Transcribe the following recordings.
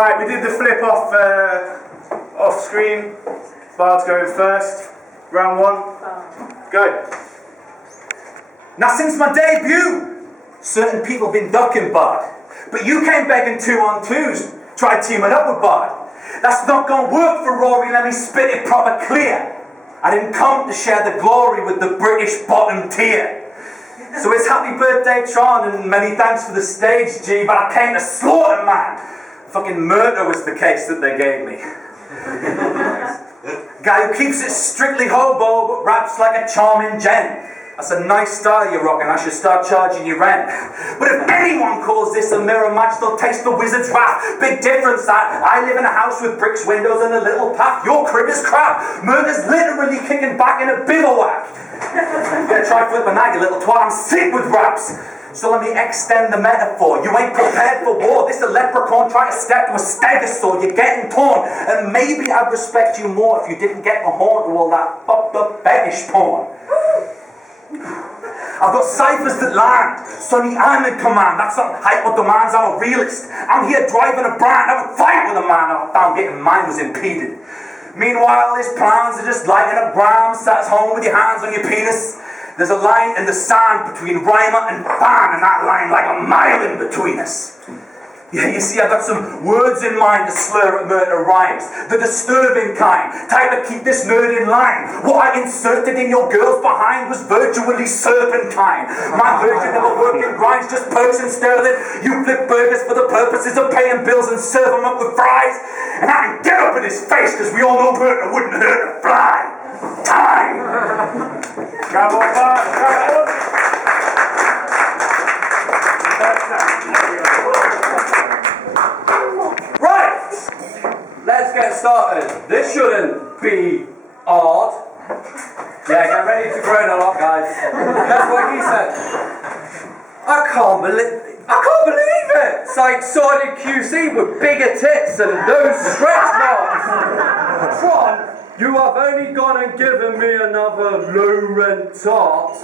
Right, we did the flip off screen. Bard's going first. Round one. Go. Now since my debut, certain people have been ducking Bard. But you came begging 2-on-2s, tried teaming up with Bard. That's not gonna work for Rory, let me spit it proper clear. I didn't come to share the glory with the British bottom tier. So it's happy birthday, Tron, and many thanks for the stage, G, but I came to slaughter, man. Fucking murta was the case that they gave me. Guy who keeps it strictly hobo, but raps like a charming gent. That's a nice style you're rocking, I should start charging you rent. But if anyone calls this a mirror match, they'll taste the wizard's wrath. Big difference that I live in a house with bricks, windows and a little path. Your crib is crap. Murder's literally kicking back in a bivouac. Yeah, try flipping that, you little twat. I'm sick with raps. So let me extend the metaphor. You ain't prepared for war. This a leprechaun trying to step to a stegosaur. You're getting torn. And maybe I'd respect you more if you didn't get the horn to all that fucked up fetish porn. I've got ciphers that land. Sonny, I'm in command. That's not hype or demands. I'm a realist. I'm here driving a brand. I would fight with a man. I found getting mine was impeded. Meanwhile, his plans are just lighting up grams. Sat at home with your hands on your penis. There's a line in the sand between rhymer and fan, and that line like a mile in between us. Yeah, you see, I've got some words in mind to slur at murder rhymes. The disturbing kind, type to keep this nerd in line. What I inserted in your girl's behind was virtually serpentine. My version of a working grind's just perks and sterling. You flip burgers for the purposes of paying bills and serve them up with fries. And I can get up in his face, because we all know murder wouldn't hurt a fly. Time! Bravo, Bard. Bravo. Right, let's get started. This shouldn't be hard. Yeah, get ready to groan a lot, guys. That's what he said. I can't believe it. It's like sorted QC with bigger tits and those stretch marks. Tron, you have only gone and given me another low rent tart.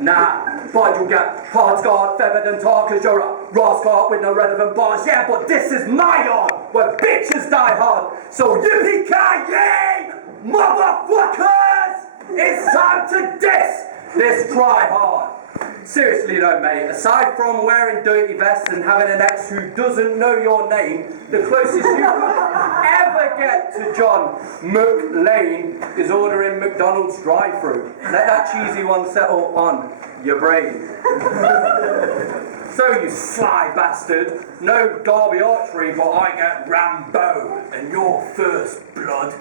Nah, but you'll get hard scarred, feathered and tar, cause you're a rascal with no relevant bars. Yeah, but this is my yard, where bitches die hard. So yippee-ki-yay, motherfuckers! It's time to diss this try hard. Seriously though, mate, aside from wearing dirty vests and having an ex who doesn't know your name, the closest you could ever get to John McLean is ordering McDonald's drive-thru. Let that cheesy one settle on your brain. So you sly bastard, no Derby archery, but I get Rambo and your first blood.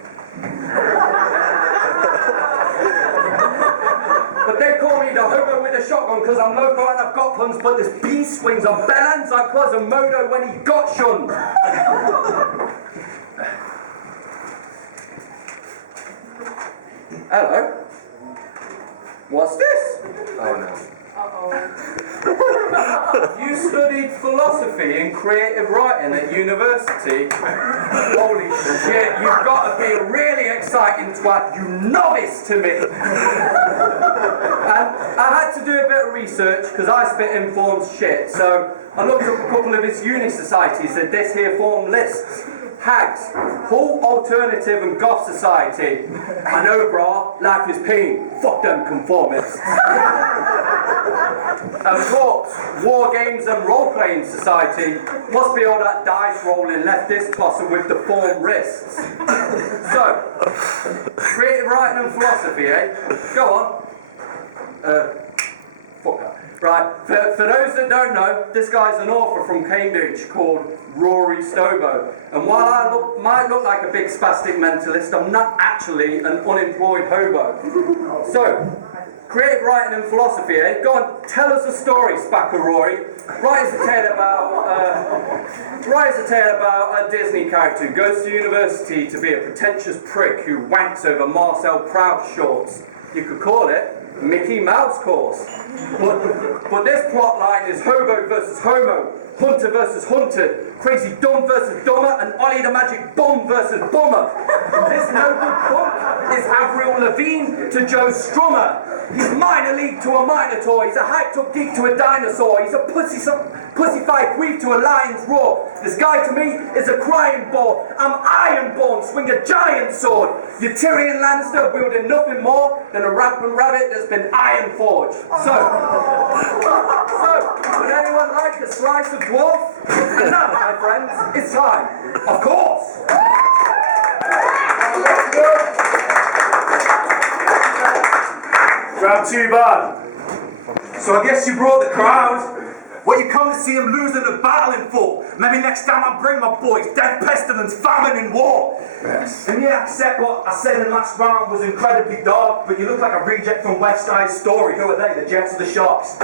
But they call me the hobo with a shotgun because I'm local and I've got puns, but this beast swings on bell ends like Quasimodo when he got shunned. Hello? What's this? Oh no. You studied philosophy and creative writing at university? Holy shit, you've got to be a really exciting twat, you novice to me. And I had to do a bit of research because I spit informed shit, so I looked up a couple of his uni societies that this here form lists. Hags, Whole Alternative and Goth Society. I know, brah, life is pain. Fuck them conformists. And Corpse, War Games and Role-Playing Society. Must be all that dice rolling leftist possum with deformed wrists. So, creative writing and philosophy, eh? Go on. Fuck that. Right, for those that don't know, this guy's an author from Cambridge called Rory Stobo. And while I might look like a big spastic mentalist, I'm not actually an unemployed hobo. So, creative writing and philosophy, eh? Go on, tell us a story, Spacker Rory. Write us a tale about a Disney character who goes to university to be a pretentious prick who wanks over Marcel Proust shorts. You could call it Mickey Mouse Course. But this plot line is hobo versus homo, hunter versus hunted, crazy dumb versus dumber, and Ollie the Magic Bum versus bummer. This noble book is Avril Lavigne to Joe Strummer. He's minor league to a minotaur, he's a hyped up geek to a dinosaur, he's a pussy Pussy fight queef to a lion's roar. This guy to me is a crying ball. I'm ironborn, swing a giant sword. You're Tyrion Lannister wielding nothing more than a rampant rabbit that's been iron forged. So, would anyone like a slice of dwarf? And now, my friends, it's time. Of course. Round 2, Bard. So I guess you brought the crowd. What you come to see him losing the battling for? Maybe next time I bring my boys, death, pestilence, famine, and war. Yes. And yeah, accept what I said in last round was incredibly dark, but you look like a reject from West Side Story. Who are they? The Jets or the Sharks?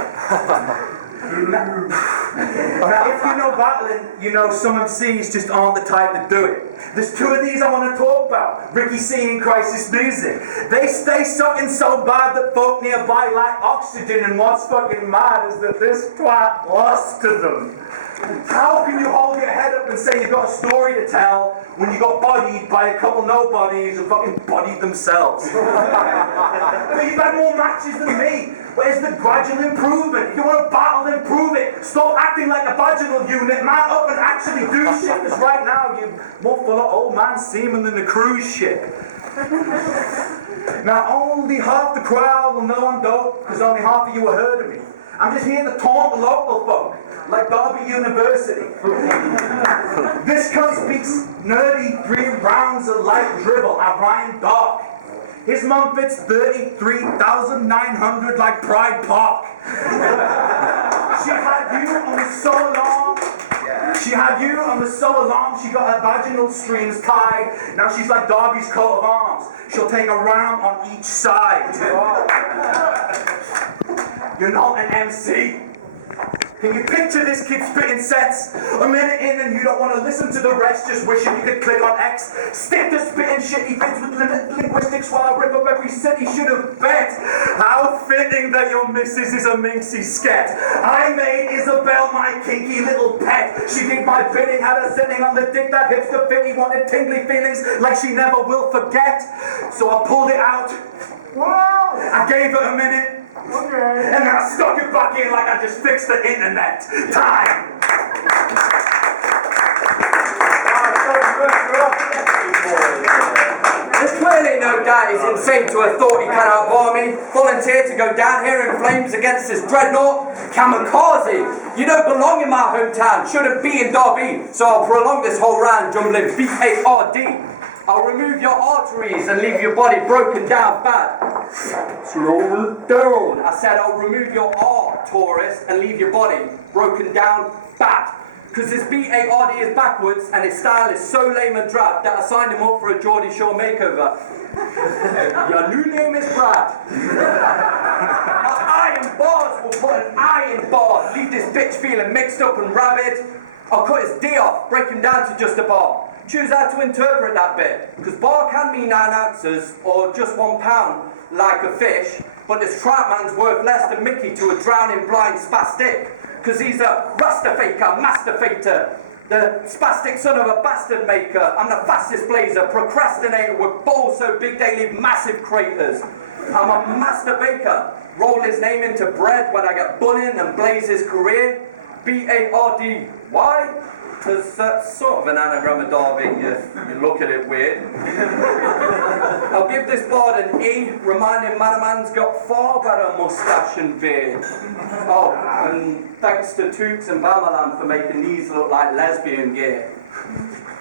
Now, if you know battling, you know some MCs just aren't the type to do it. There's 2 of these I want to talk about. Ricky C and Crisis Music. They stay sucking so bad that folk nearby like oxygen, and what's fucking mad is that this twat lost to them. How can you hold your head up and say you've got a story to tell when you got bodied by a couple nobodies who fucking bodied themselves? But you've had more matches than me. Where's the gradual improvement? If you want to battle, then prove it. Stop acting like a vaginal unit. Man up and actually do shit. Because right now you're more full of old man semen than the cruise ship. Now only half the crowd will know I'm dope, because only half of you have heard of me. I'm just here to taunt the local folk, like Derby University. This cunt speaks nerdy 3 rounds of light dribble at Ryan Dark. His mum fits 33,900 like Pride Park. She had you on the so long. She had you on the so long she got her vaginal streams tied. Now she's like Derby's coat of arms. She'll take a round on each side. You're not an MC. Can you picture this kid spitting sets? A minute in and you don't want to listen to the rest, just wishing you could click on X. Stick to spitting shit he fits with linguistics while I rip up every set he should have bet. How fitting that your missus is a minxy sket. I made Isabel my kinky little pet. She did my bidding, had her sitting on the dick that hits the fit. He wanted tingly feelings like she never will forget. So I pulled it out. I gave it a minute. Okay. And then I stuck it back in like I just fixed the internet. Time! There's clearly no doubt he's insane to have thought he can outbar me. Volunteered to go down here in flames against this dreadnought. Kamikaze! You don't belong in my hometown. Shouldn't be in Derby. So I'll prolong this whole round jumbling B-A-R-D. I'll remove your arteries and leave your body broken down bad. Slow down. I said I'll remove your R, tourist, and leave your body broken down bad. Because this B-A-R-D is backwards and his style is so lame and drab that I signed him up for a Geordie Shore makeover. Your new name is Brad. My iron bars will put an iron bar. Leave this bitch feeling mixed up and rabid. I'll cut his D off, break him down to just a bar. Choose how to interpret that bit, because bar can mean 9 ounces or just £1 like a fish, but this trout man's worth less than Mickey to a drowning blind spastic, because he's a rasta faker, master fater, the spastic son of a bastard maker. I'm the fastest blazer, procrastinator with balls so big they leave massive craters. I'm a master baker, roll his name into bread when I get bunning and blaze his career. B-A-R-D. Why? Because that's sort of an anagram of Derby, you look at it weird. I'll give this bard an E, reminding Manaman's got far better moustache and beard. Oh, and thanks to Tukes and Bamalan for making these look like lesbian gear.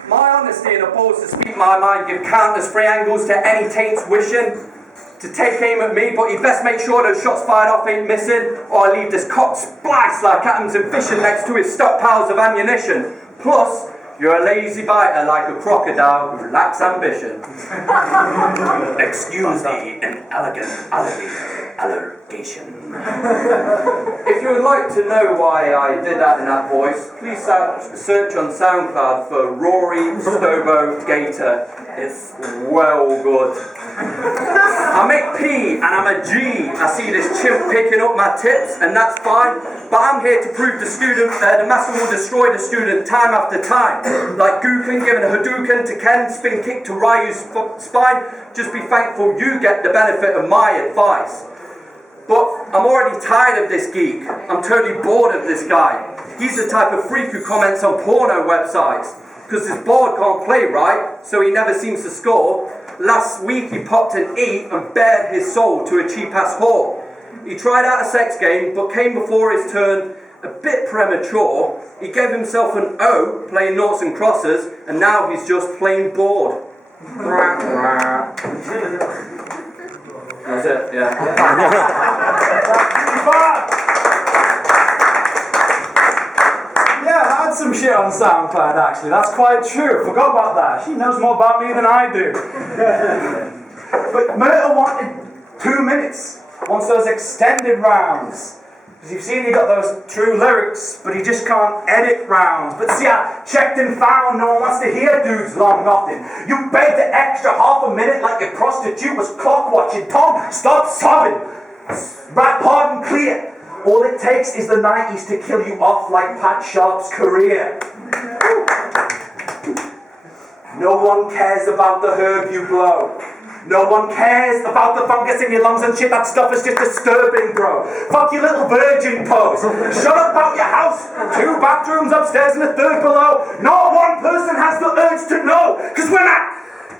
My honesty and a balls to speak my mind give countless free angles to any taints wishing to take aim at me, but you best make sure those shots fired off ain't missing, or I leave this cock spliced like atoms and fission next to his stockpiles of ammunition. Plus, you're a lazy biter like a crocodile who lacks ambition. Excuse the inelegant allegation. If you would like to know why I did that in that voice, please search on SoundCloud for Rory Stobo Gator. It's well good. I make P and I'm a G. I see this chimp picking up my tips, and that's fine. But I'm here to prove the master will destroy the student time after time. Like Gookin giving a Hadouken to Ken, spin kick to Ryu's spine. Just be thankful you get the benefit of my advice. But I'm already tired of this geek. I'm totally bored of this guy. He's the type of freak who comments on porno websites. Because his board can't play right, so he never seems to score. Last week he popped an E and bared his soul to a cheap-ass whore. He tried out a sex game, but came before his turn a bit premature. He gave himself an O, playing noughts and crosses, and now he's just plain bored. That's it, yeah. Yeah, I had some shit on SoundCloud actually, that's quite true. Forgot about that. She knows more about me than I do. But Murta wanted 2 minutes. Wants those extended rounds. As you've seen, he got those true lyrics, but he just can't edit rounds. But see, I checked and found no one wants to hear dudes long nothing. You begged the extra half a minute like your prostitute was clock watching. Tom, stop sobbing. Rap hard and clear. All it takes is the 90s to kill you off like Pat Sharp's career. No one cares about the herb you blow. No one cares about the fungus in your lungs and shit. That stuff is just disturbing, bro. Fuck your little virgin pose. Shut up about your house. 2 bathrooms upstairs and a 3rd below. Not one person has the urge to know. Cause we're not...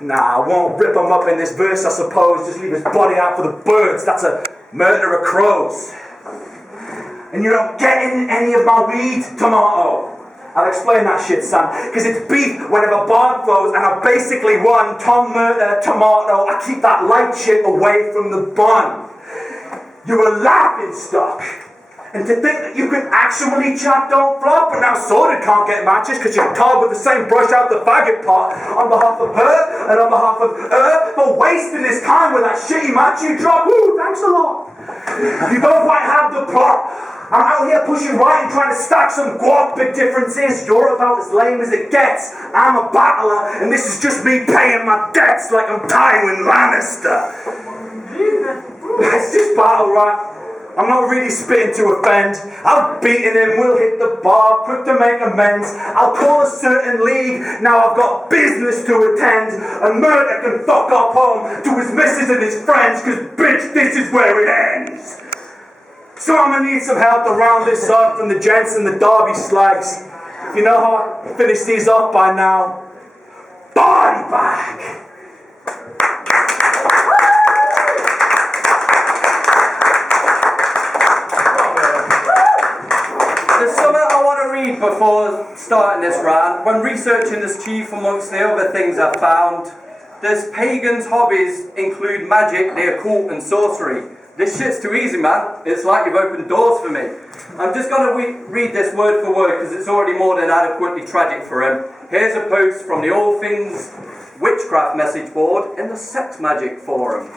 Nah, I won't rip him up in this verse, I suppose. Just leave his body out for the birds. That's a murder of crows. And you don't get in any of my weed, tomato. I'll explain that shit, son. Because it's beef whenever bard flows, and I basically won. Tom, murder, tomato. I keep that light shit away from the bun. You're a laughing stock. And to think that you can actually chat don't flop, but now sorted can't get matches because you're tarred with the same brush out the faggot pot. On behalf of her and on behalf of her for wasting this time with that shitty match you drop. Ooh, thanks a lot. You don't quite have the plot. I'm out here pushing right and trying to stack some guap. Big difference is you're about as lame as it gets. I'm a battler, and this is just me paying my debts like I'm Tywin Lannister. It's just battle rap. I'm not really spitting to offend. I've beaten him, we'll hit the bar, quick to make amends. I'll call a certain league, now I've got business to attend. And Murta can fuck up home to his missus and his friends, cause bitch, this is where it ends. So I'm gonna need some help to round this up from the gents and the Derby slags. If you know how I finish these off by now, body bag. There's something I want to read before starting this rant. When researching this chief, amongst the other things I found, this pagan's hobbies include magic, the occult and sorcery. This shit's too easy, man. It's like you've opened doors for me. I'm just going to read this word for word because it's already more than adequately tragic for him. Here's a post from the All Things Witchcraft message board in the Sex Magic forum.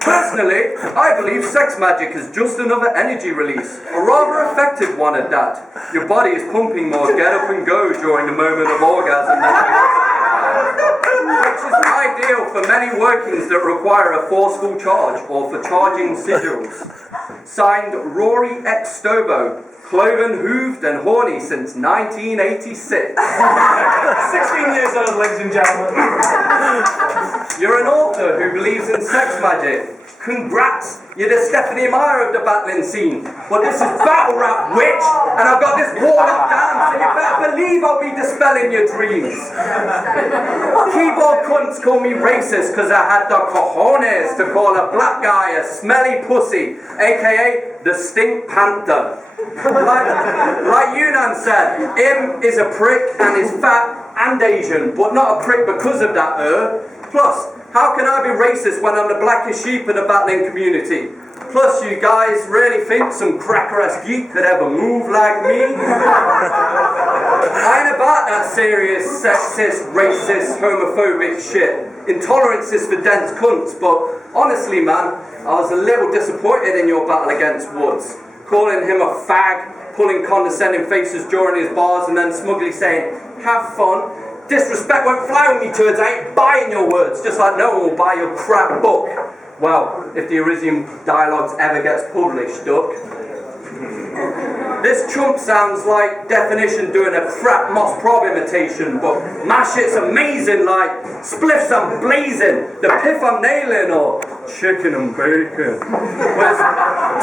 Personally, I believe sex magic is just another energy release, a rather effective one at that. Your body is pumping more get up and go during the moment of orgasm, which is ideal for many workings that require a forceful charge or for charging sigils. Signed, Rory X. Stobo, cloven, hooved and horny since 1986. 16 years old, ladies and gentlemen. You're an author who believes in sex magic. Congrats! You're the Stephanie Meyer of the battling scene. But this is battle rap, witch, and I've got this warm-up dance, and you better believe I'll be dispelling your dreams. Keyboard cunts call me racist because I had the cojones to call a black guy a smelly pussy, aka the stink panther. Like Yunan said, him is a prick and is fat and Asian, but not a prick because of that. Plus, how can I be racist when I'm the blackest sheep of the battling community? Plus, you guys really think some cracker-ass geek could ever move like me? I ain't about that serious, sexist, racist, homophobic shit. Intolerance is for dense cunts, but honestly, man, I was a little disappointed in your battle against Woods. Calling him a fag, pulling condescending faces during his bars, and then smugly saying, have fun. Disrespect won't fly with me, turds. I ain't buying your words, just like no one will buy your crap book. Well, if the Elysium Dialogues ever gets published, duck. This chump sounds like definition doing a crap Moss Prob imitation, but my shit's amazing, like spliffs I'm blazing, the piff I'm nailing, or chicken and bacon. Well, it's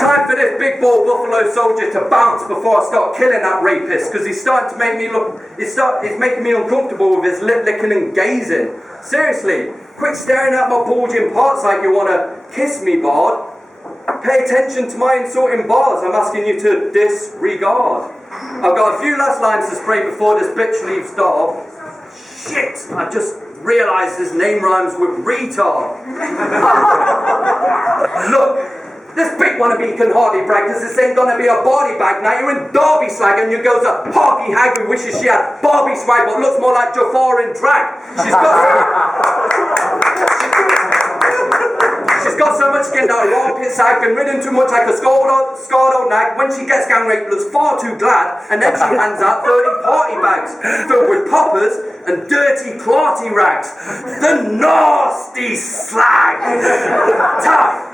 time for this big ball buffalo soldier to bounce before I start killing that rapist, because he's starting to make me look, he's making me uncomfortable with his lip licking and gazing. Seriously, quit staring at my bulging parts like you want to kiss me, bard. Pay attention to my insulting bars, I'm asking you to disregard. I've got a few last lines to spray before this bitch leaves Dov. Shit, I just realised his name rhymes with retard. Look, this big wannabe can hardly brag, because this ain't gonna be a body bag. Now you're in Derby slag and your girl's a harpy hag who wishes she had Barbie swag but looks more like Jafar in drag. She's got so much skin that her armpit sag, been ridden too much like a scarred old nag. When she gets gang raped, looks far too glad, and then she hands out 30 party bags filled with poppers and dirty clarty rags. The nasty slag. Time.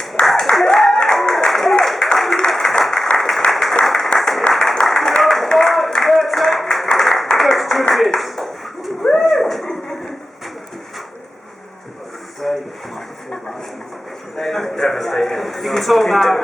You can talk now.